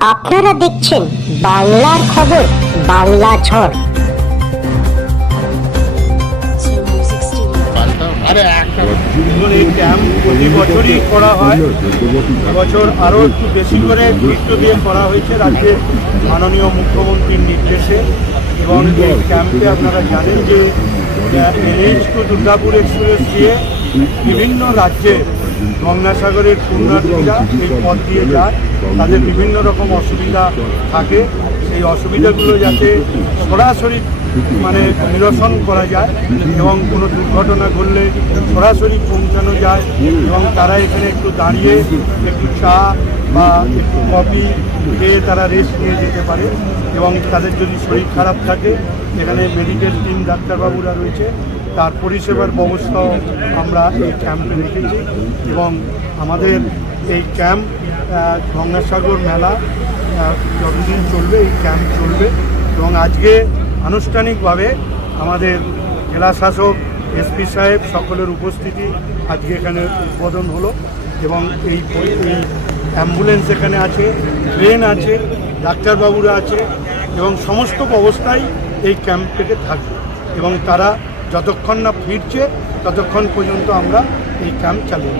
আপনারা দেখছেন বাংলার খবর বাংলা ঝড়। প্রতি বছরই করা হয়। এবছর আরও একটু বেশি করে গুরুত্ব দিয়ে করা হয়েছে রাজ্যের মাননীয় মুখ্যমন্ত্রীর নির্দেশে। এবং এই ক্যাম্পে আপনারা জানেন যে এনএইচ টু দুর্গাপুর এক্সপ্রেস দিয়ে বিভিন্ন রাজ্যে গঙ্গাসাগরের পুণ্যার্থীরা এই পথ দিয়ে যায়। তাদের বিভিন্ন রকম অসুবিধা থাকে। সেই অসুবিধাগুলো যাতে সরাসরি মানে নিরসন করা যায় এবং কোনো দুর্ঘটনা ঘটলে সরাসরি পৌঁছানো যায় এবং তারা এখানে একটু দাঁড়িয়ে একটু চা বা একটু কফি খেয়ে তারা রেস্ট নিয়ে যেতে পারে এবং তাদের যদি শরীর খারাপ থাকে এখানে মেডিকেল টিম ডাক্তারবাবুরা রয়েছে তার পরিষেবার ব্যবস্থাও আমরা এই ক্যাম্পে রেখেছি এবং আমাদের এই ক্যাম্প গঙ্গাসাগর মেলা যতদিন চলবে, এই ক্যাম্প চলবে এবং আজকে আনুষ্ঠানিকভাবে আমাদের জেলা শাসক এসপি সাহেব সকলের উপস্থিতি আজকে এখানে উদ্বোধন হলো এবং এই অ্যাম্বুলেন্স এখানে আছে, ট্রেন আছে, ডাক্তারবাবুরা আছে এবং সমস্ত ব্যবস্থাই এই ক্যাম্প থেকে থাকবে এবং তারা যতক্ষণ না ফিরছে ততক্ষণ পর্যন্ত আমরা এই ক্যাম্প চালিয়ে